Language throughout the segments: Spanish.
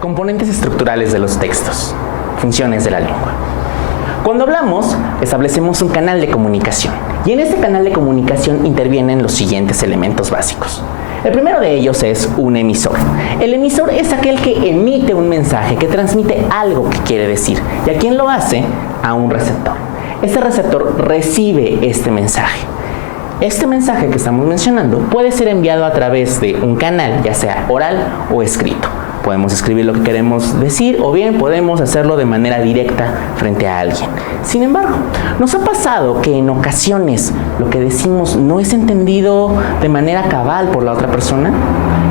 Componentes estructurales de los textos. Funciones de la lengua. Cuando hablamos, establecemos un canal de comunicación. Y en este canal de comunicación intervienen los siguientes elementos básicos. El primero de ellos es un emisor. El emisor es aquel que emite un mensaje, que transmite algo que quiere decir. ¿Y a quién lo hace? A un receptor. Este receptor recibe este mensaje. Este mensaje que estamos mencionando puede ser enviado a través de un canal, ya sea oral o escrito. Podemos escribir lo que queremos decir o bien podemos hacerlo de manera directa frente a alguien. Sin embargo, ¿nos ha pasado que en ocasiones lo que decimos no es entendido de manera cabal por la otra persona?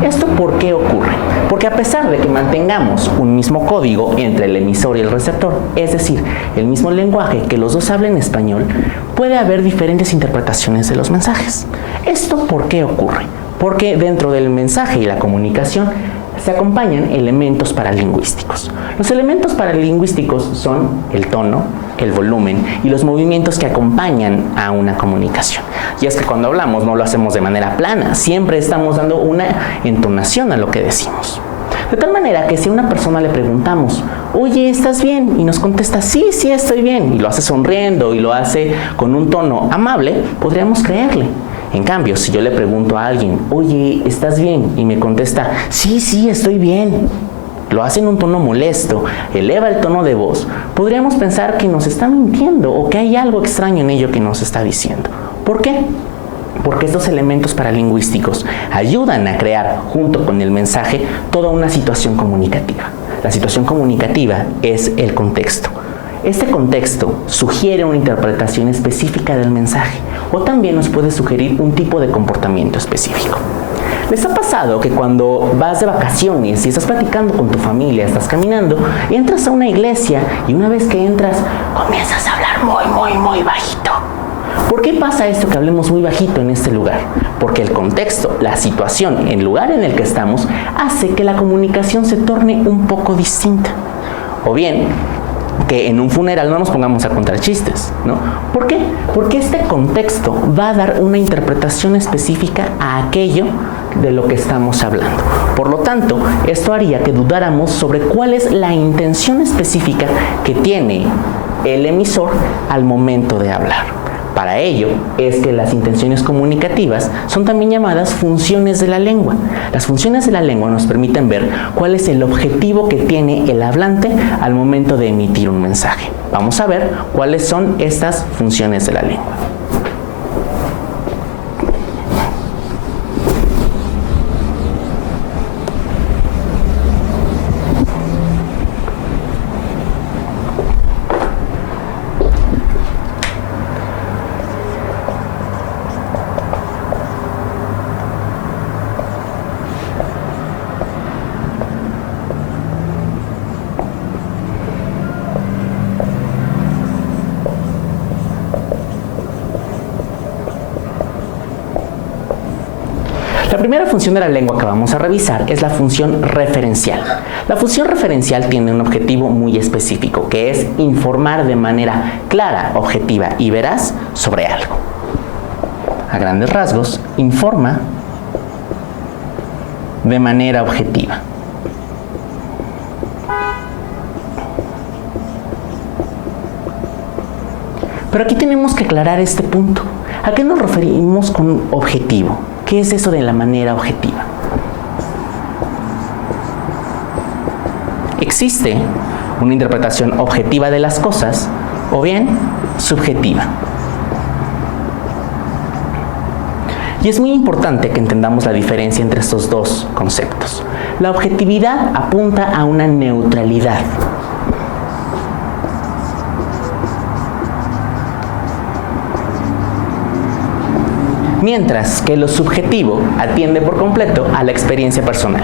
¿Esto por qué ocurre? Porque a pesar de que mantengamos un mismo código entre el emisor y el receptor, es decir, el mismo lenguaje, que los dos hablen español, puede haber diferentes interpretaciones de los mensajes. ¿Esto por qué ocurre? Porque dentro del mensaje y la comunicación se acompañan elementos paralingüísticos. Los elementos paralingüísticos son el tono, el volumen y los movimientos que acompañan a una comunicación. Y es que cuando hablamos no lo hacemos de manera plana, siempre estamos dando una entonación a lo que decimos. De tal manera que si a una persona le preguntamos, oye, ¿estás bien? Y nos contesta, sí, estoy bien, y lo hace sonriendo y lo hace con un tono amable, podríamos creerle. En cambio, si yo le pregunto a alguien, oye, ¿estás bien? Y me contesta, sí, estoy bien, lo hace en un tono molesto, eleva el tono de voz, podríamos pensar que nos está mintiendo o que hay algo extraño en ello que nos está diciendo. ¿Por qué? Porque estos elementos paralingüísticos ayudan a crear, junto con el mensaje, toda una situación comunicativa. La situación comunicativa es el contexto. Este contexto sugiere una interpretación específica del mensaje o también nos puede sugerir un tipo de comportamiento específico. ¿Les ha pasado que cuando vas de vacaciones y estás platicando con tu familia, estás caminando, entras a una iglesia y una vez que entras comienzas a hablar muy bajito? ¿Por qué pasa esto que hablemos muy bajito en este lugar? Porque el contexto, la situación, el lugar en el que estamos hace que la comunicación se torne un poco distinta. O bien, que en un funeral no nos pongamos a contar chistes, ¿no? ¿Por qué? Porque este contexto va a dar una interpretación específica a aquello de lo que estamos hablando. Por lo tanto, esto haría que dudáramos sobre cuál es la intención específica que tiene el emisor al momento de hablar. Para ello es que las intenciones comunicativas son también llamadas funciones de la lengua. Las funciones de la lengua nos permiten ver cuál es el objetivo que tiene el hablante al momento de emitir un mensaje. Vamos a ver cuáles son estas funciones de la lengua. La primera función de la lengua que vamos a revisar es la función referencial. La función referencial tiene un objetivo muy específico, que es informar de manera clara, objetiva y veraz sobre algo. A grandes rasgos, informa de manera objetiva. Pero aquí tenemos que aclarar este punto. ¿A qué nos referimos con objetivo? ¿Qué es eso de la manera objetiva? Existe una interpretación objetiva de las cosas o bien subjetiva. Y es muy importante que entendamos la diferencia entre estos dos conceptos. La objetividad apunta a una neutralidad. Mientras que lo subjetivo atiende por completo a la experiencia personal.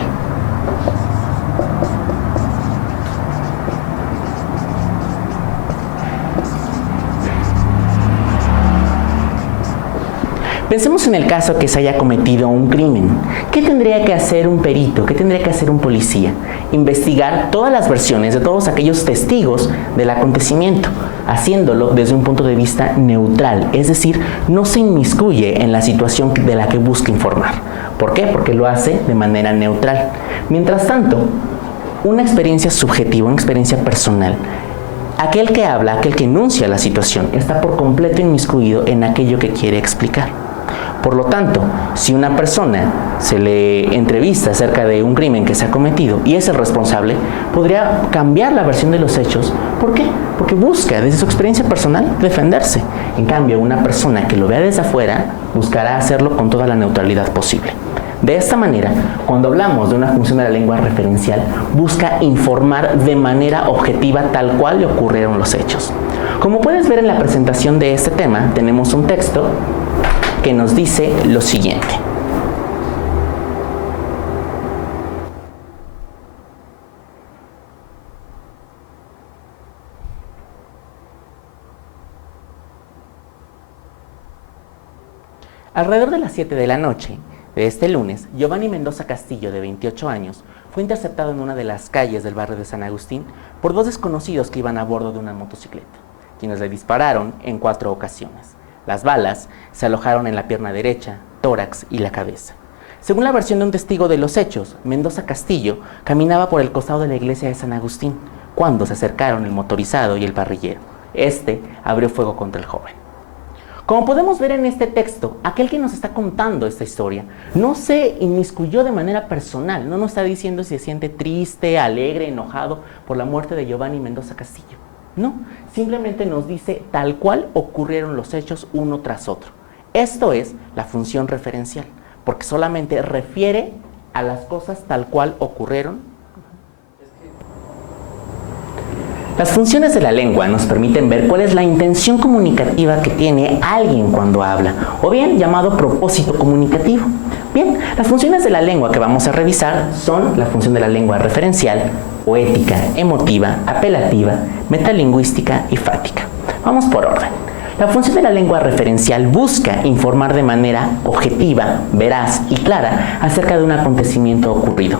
Pensemos en el caso que se haya cometido un crimen. ¿Qué tendría que hacer un perito? ¿Qué tendría que hacer un policía? Investigar todas las versiones de todos aquellos testigos del acontecimiento, haciéndolo desde un punto de vista neutral, es decir, no se inmiscuye en la situación de la que busca informar. ¿Por qué? Porque lo hace de manera neutral. Mientras tanto, una experiencia subjetiva, una experiencia personal. Aquel que habla, aquel que enuncia la situación, está por completo inmiscuido en aquello que quiere explicar. Por lo tanto, si una persona se le entrevista acerca de un crimen que se ha cometido y es el responsable, podría cambiar la versión de los hechos. ¿Por qué? Porque busca, desde su experiencia personal, defenderse. En cambio, una persona que lo vea desde afuera buscará hacerlo con toda la neutralidad posible. De esta manera, cuando hablamos de una función de la lengua referencial, busca informar de manera objetiva tal cual le ocurrieron los hechos. Como puedes ver en la presentación de este tema, tenemos un texto que nos dice lo siguiente. Alrededor de las 7 de la noche de este lunes, Giovanni Mendoza Castillo, de 28 años, fue interceptado en una de las calles del barrio de San Agustín por dos desconocidos que iban a bordo de una motocicleta, quienes le dispararon en 4 ocasiones. Las balas se alojaron en la pierna derecha, tórax y la cabeza. Según la versión de un testigo de los hechos, Mendoza Castillo caminaba por el costado de la iglesia de San Agustín cuando se acercaron el motorizado y el parrillero. Este abrió fuego contra el joven. Como podemos ver en este texto, aquel que nos está contando esta historia no se inmiscuyó de manera personal, no nos está diciendo si se siente triste, alegre, enojado por la muerte de Giovanni Mendoza Castillo. No, simplemente nos dice tal cual ocurrieron los hechos uno tras otro. Esto es la función referencial, porque solamente refiere a las cosas tal cual ocurrieron. Las funciones de la lengua nos permiten ver cuál es la intención comunicativa que tiene alguien cuando habla, o bien llamado propósito comunicativo. Bien, las funciones de la lengua que vamos a revisar son la función de la lengua referencial, poética, emotiva, apelativa, metalingüística y fática. Vamos por orden. La función de la lengua referencial busca informar de manera objetiva, veraz y clara acerca de un acontecimiento ocurrido,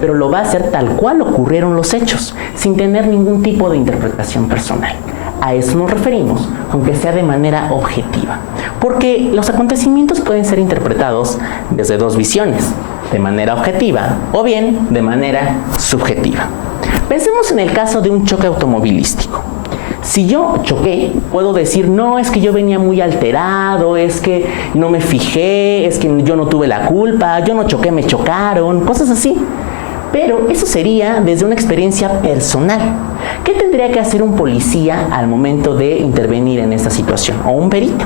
pero lo va a hacer tal cual ocurrieron los hechos, sin tener ningún tipo de interpretación personal. A eso nos referimos, aunque sea de manera objetiva, porque los acontecimientos pueden ser interpretados desde dos visiones, de manera objetiva o bien de manera subjetiva. Pensemos en el caso de un choque automovilístico. Si yo choqué, puedo decir, no, es que yo venía muy alterado, es que no me fijé, es que yo no tuve la culpa, yo no choqué, me chocaron, cosas así. Pero eso sería desde una experiencia personal. ¿Qué tendría que hacer un policía al momento de intervenir en esta situación? O un perito.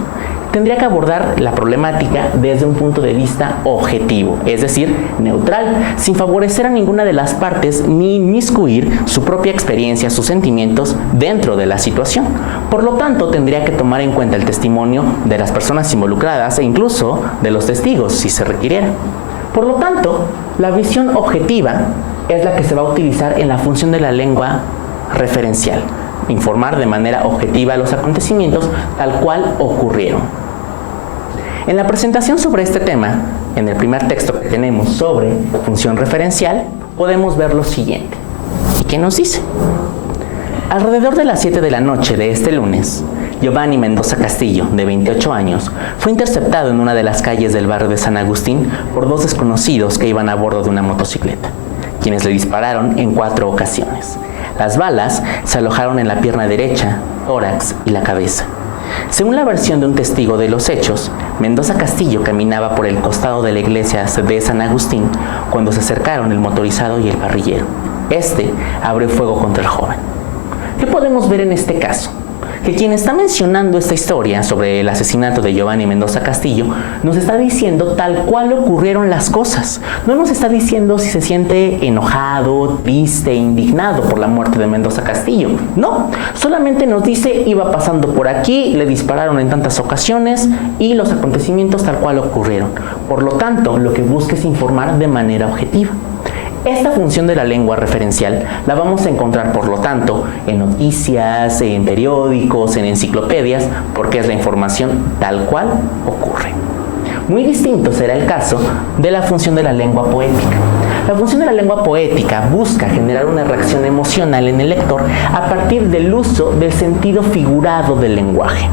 Tendría que abordar la problemática desde un punto de vista objetivo, es decir, neutral, sin favorecer a ninguna de las partes ni inmiscuir su propia experiencia, sus sentimientos dentro de la situación. Por lo tanto, tendría que tomar en cuenta el testimonio de las personas involucradas e incluso de los testigos, si se requiriera. Por lo tanto, la visión objetiva es la que se va a utilizar en la función de la lengua referencial. Informar de manera objetiva los acontecimientos tal cual ocurrieron. En la presentación sobre este tema, en el primer texto que tenemos sobre función referencial, podemos ver lo siguiente. ¿Y qué nos dice? Alrededor de las 7 de la noche de este lunes, Giovanni Mendoza Castillo, de 28 años, fue interceptado en una de las calles del barrio de San Agustín por dos desconocidos que iban a bordo de una motocicleta, quienes le dispararon en 4 ocasiones. Las balas se alojaron en la pierna derecha, tórax y la cabeza. Según la versión de un testigo de los hechos, Mendoza Castillo caminaba por el costado de la iglesia de San Agustín cuando se acercaron el motorizado y el parrillero. Este abrió fuego contra el joven. ¿Qué podemos ver en este caso? Que quien está mencionando esta historia sobre el asesinato de Giovanni Mendoza Castillo nos está diciendo tal cual ocurrieron las cosas. No nos está diciendo si se siente enojado, triste, indignado por la muerte de Mendoza Castillo. No, solamente nos dice iba pasando por aquí, le dispararon en tantas ocasiones y los acontecimientos tal cual ocurrieron. Por lo tanto, lo que busca es informar de manera objetiva. Esta función de la lengua referencial la vamos a encontrar, por lo tanto, en noticias, en periódicos, en enciclopedias, porque es la información tal cual ocurre. Muy distinto será el caso de la función de la lengua poética. La función de la lengua poética busca generar una reacción emocional en el lector a partir del uso del sentido figurado del lenguaje.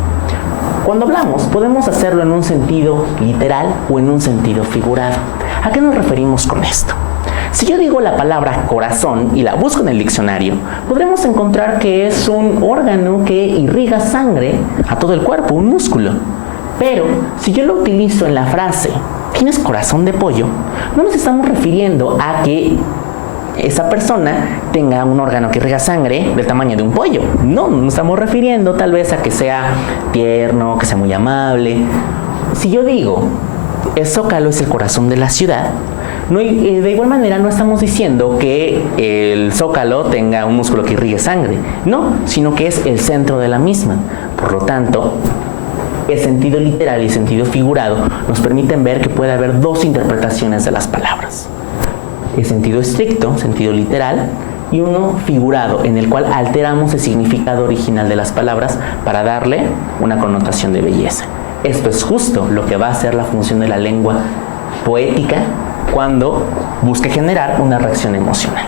Cuando hablamos, podemos hacerlo en un sentido literal o en un sentido figurado. ¿A qué nos referimos con esto? Si yo digo la palabra corazón y la busco en el diccionario, podremos encontrar que es un órgano que irriga sangre a todo el cuerpo, un músculo. Pero si yo lo utilizo en la frase, ¿tienes corazón de pollo?, no nos estamos refiriendo a que esa persona tenga un órgano que irriga sangre del tamaño de un pollo. No, nos estamos refiriendo tal vez a que sea tierno, que sea muy amable. Si yo digo, el Zócalo es el corazón de la ciudad, de igual manera no estamos diciendo que el Zócalo tenga un músculo que irrigue sangre, no, sino que es el centro de la misma. Por lo tanto, el sentido literal y el sentido figurado nos permiten ver que puede haber dos interpretaciones de las palabras. El sentido estricto, sentido literal, y uno figurado, en el cual alteramos el significado original de las palabras para darle una connotación de belleza. Esto es justo lo que va a hacer la función de la lengua poética cuando busque generar una reacción emocional.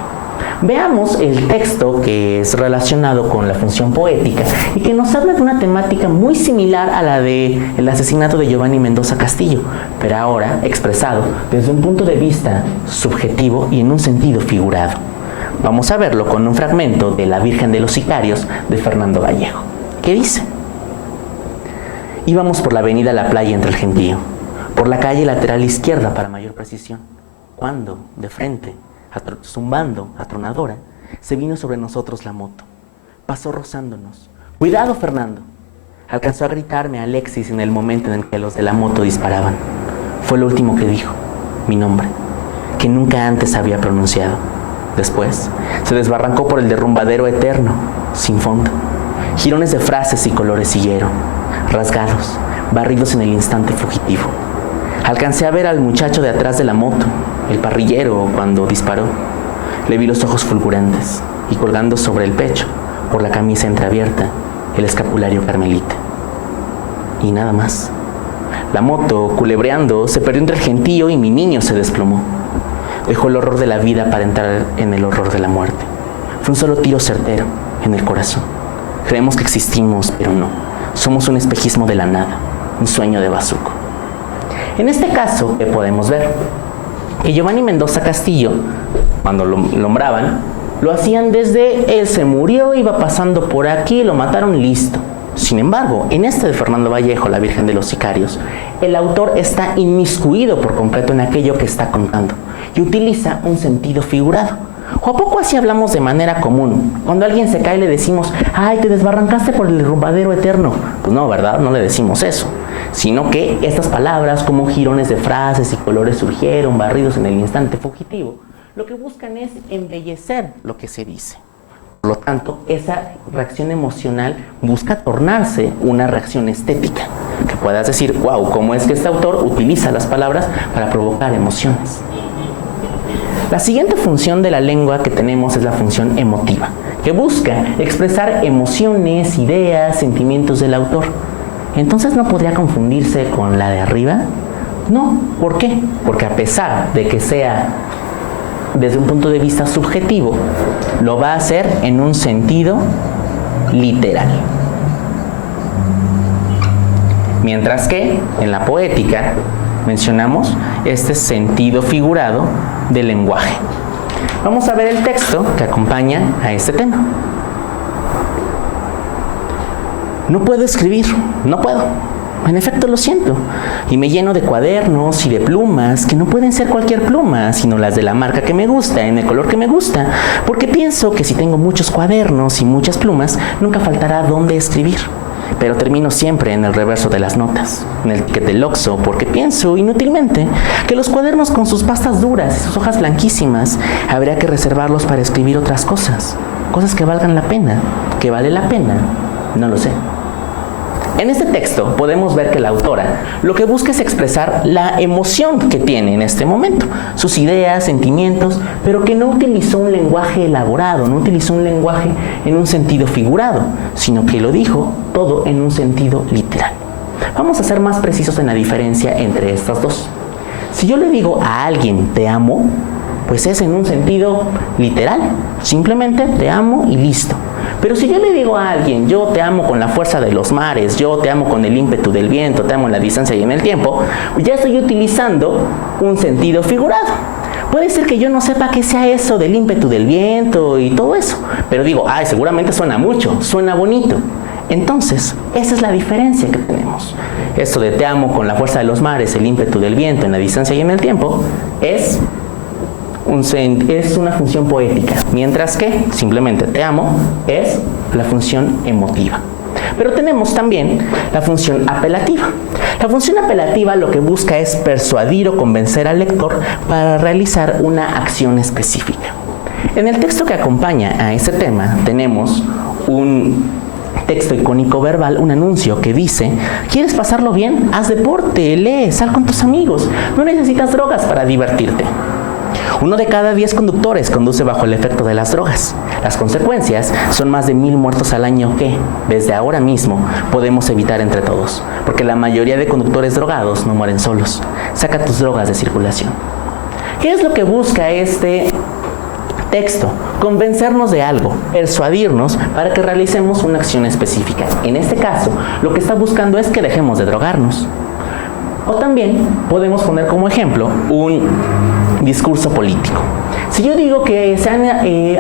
Veamos el texto que es relacionado con la función poética y que nos habla de una temática muy similar a la del asesinato de Giovanni Mendoza Castillo, pero ahora expresado desde un punto de vista subjetivo y en un sentido figurado. Vamos a verlo con un fragmento de La Virgen de los Sicarios de Fernando Vallejo, que dice: íbamos por la avenida La Playa entre el gentío, por la calle lateral izquierda para mayor precisión, cuando, de frente, zumbando, atronadora, se vino sobre nosotros la moto. Pasó rozándonos. ¡Cuidado, Fernando! Alcanzó a gritarme Alexis en el momento en el que los de la moto disparaban. Fue lo último que dijo, mi nombre, que nunca antes había pronunciado. Después, se desbarrancó por el derrumbadero eterno, sin fondo. Jirones de frases y colores siguieron, rasgados, barridos en el instante fugitivo. Alcancé a ver al muchacho de atrás de la moto, el parrillero, cuando disparó. Le vi los ojos fulgurantes y colgando sobre el pecho, por la camisa entreabierta, el escapulario carmelita. Y nada más. La moto, culebreando, se perdió entre el gentío y mi niño se desplomó. Dejó el horror de la vida para entrar en el horror de la muerte. Fue un solo tiro certero en el corazón. Creemos que existimos, pero no. Somos un espejismo de la nada, un sueño de bazuco. En este caso, ¿qué podemos ver? Que Giovanni Mendoza Castillo, cuando lo nombraban, lo hacían desde él se murió, iba pasando por aquí, lo mataron, listo. Sin embargo, en este de Fernando Vallejo, La Virgen de los Sicarios, el autor está inmiscuido por completo en aquello que está contando y utiliza un sentido figurado. ¿O a poco así hablamos de manera común? Cuando alguien se cae le decimos, ¡ay, te desbarrancaste por el derrumbadero eterno! Pues no, ¿verdad? No le decimos eso. Sino que estas palabras como jirones de frases y colores surgieron, barridos en el instante fugitivo, lo que buscan es embellecer lo que se dice. Por lo tanto, esa reacción emocional busca tornarse una reacción estética, que puedas decir, wow, ¿cómo es que este autor utiliza las palabras para provocar emociones? La siguiente función de la lengua que tenemos es la función emotiva, que busca expresar emociones, ideas, sentimientos del autor. Entonces, ¿no podría confundirse con la de arriba? No. ¿Por qué? Porque a pesar de que sea desde un punto de vista subjetivo, lo va a hacer en un sentido literal. Mientras que en la poética mencionamos este sentido figurado del lenguaje. Vamos a ver el texto que acompaña a este tema. No puedo escribir, no puedo. En efecto, lo siento. Y me lleno de cuadernos y de plumas, que no pueden ser cualquier pluma, sino las de la marca que me gusta, en el color que me gusta, porque pienso que si tengo muchos cuadernos y muchas plumas, nunca faltará dónde escribir. Pero termino siempre en el reverso de las notas, en el ticket del Oxxo, porque pienso inútilmente que los cuadernos con sus pastas duras y sus hojas blanquísimas habría que reservarlos para escribir otras cosas, cosas que valgan la pena. ¿Que vale la pena? No lo sé. En este texto podemos ver que la autora lo que busca es expresar la emoción que tiene en este momento, sus ideas, sentimientos, pero que no utilizó un lenguaje elaborado, no utilizó un lenguaje en un sentido figurado, sino que lo dijo todo en un sentido literal. Vamos a ser más precisos en la diferencia entre estas dos. Si yo le digo a alguien te amo, pues es en un sentido literal, simplemente te amo y listo. Pero si yo le digo a alguien, yo te amo con la fuerza de los mares, yo te amo con el ímpetu del viento, te amo en la distancia y en el tiempo, ya estoy utilizando un sentido figurado. Puede ser que yo no sepa qué sea eso del ímpetu del viento y todo eso, pero digo, ay, seguramente suena mucho, suena bonito. Entonces, esa es la diferencia que tenemos. Esto de te amo con la fuerza de los mares, el ímpetu del viento en la distancia y en el tiempo, es una función poética, mientras que simplemente te amo es la función emotiva. Pero tenemos también la función apelativa. La función apelativa lo que busca es persuadir o convencer al lector para realizar una acción específica. En el texto que acompaña a ese tema tenemos un texto icónico verbal, un anuncio que dice: ¿quieres pasarlo bien? Haz deporte, lee, sal con tus amigos, no necesitas drogas para divertirte. 1 de cada 10 conductores conduce bajo el efecto de las drogas. Las consecuencias son más de 1000 muertos al año que, desde ahora mismo, podemos evitar entre todos, porque la mayoría de conductores drogados no mueren solos. Saca tus drogas de circulación. ¿Qué es lo que busca este texto? Convencernos de algo, persuadirnos para que realicemos una acción específica. En este caso, lo que está buscando es que dejemos de drogarnos. O también podemos poner como ejemplo un discurso político. Si yo digo que se han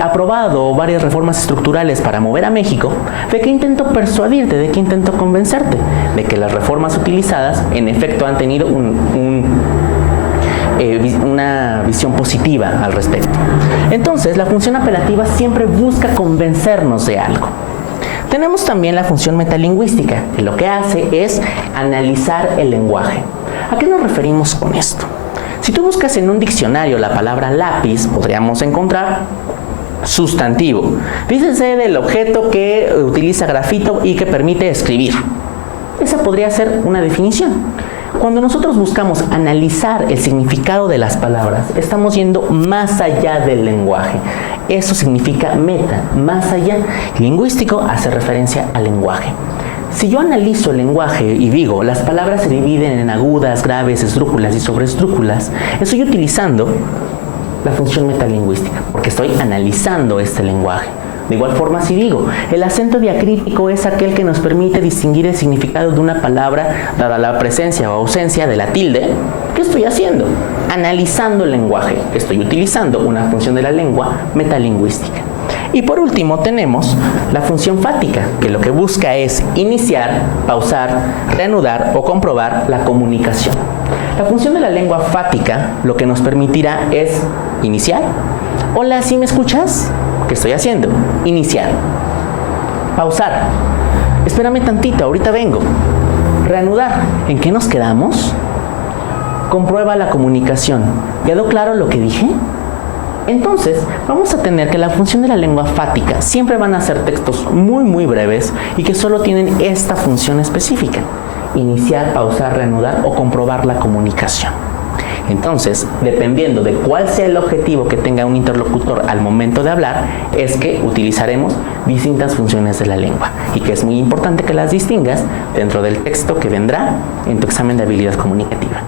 aprobado varias reformas estructurales para mover a México, ¿de qué intento persuadirte? ¿De qué intento convencerte? De que las reformas utilizadas en efecto han tenido una visión positiva al respecto. Entonces, la función apelativa siempre busca convencernos de algo. Tenemos también la función metalingüística, que lo que hace es analizar el lenguaje. ¿A qué nos referimos con esto? Si tú buscas en un diccionario la palabra lápiz, podríamos encontrar sustantivo. Dícese del objeto que utiliza grafito y que permite escribir. Esa podría ser una definición. Cuando nosotros buscamos analizar el significado de las palabras, estamos yendo más allá del lenguaje. Eso significa meta, más allá. Lingüístico hace referencia al lenguaje. Si yo analizo el lenguaje y digo, las palabras se dividen en agudas, graves, esdrújulas y sobreesdrújulas, estoy utilizando la función metalingüística, porque estoy analizando este lenguaje. De igual forma, si digo, el acento diacrítico es aquel que nos permite distinguir el significado de una palabra dada la presencia o ausencia de la tilde, ¿qué estoy haciendo? Analizando el lenguaje. Estoy utilizando una función de la lengua metalingüística. Y por último tenemos la función fática, que lo que busca es iniciar, pausar, reanudar o comprobar la comunicación. La función de la lengua fática lo que nos permitirá es iniciar. Hola, ¿sí me escuchas? ¿Qué estoy haciendo? Iniciar. Pausar. Espérame tantito, ahorita vengo. Reanudar. ¿En qué nos quedamos? Comprueba la comunicación. ¿Quedó claro lo que dije? Entonces, vamos a tener que la función de la lengua fática siempre van a ser textos muy breves y que solo tienen esta función específica: iniciar, pausar, reanudar o comprobar la comunicación. Entonces, dependiendo de cuál sea el objetivo que tenga un interlocutor al momento de hablar, es que utilizaremos distintas funciones de la lengua y que es muy importante que las distingas dentro del texto que vendrá en tu examen de habilidad comunicativa.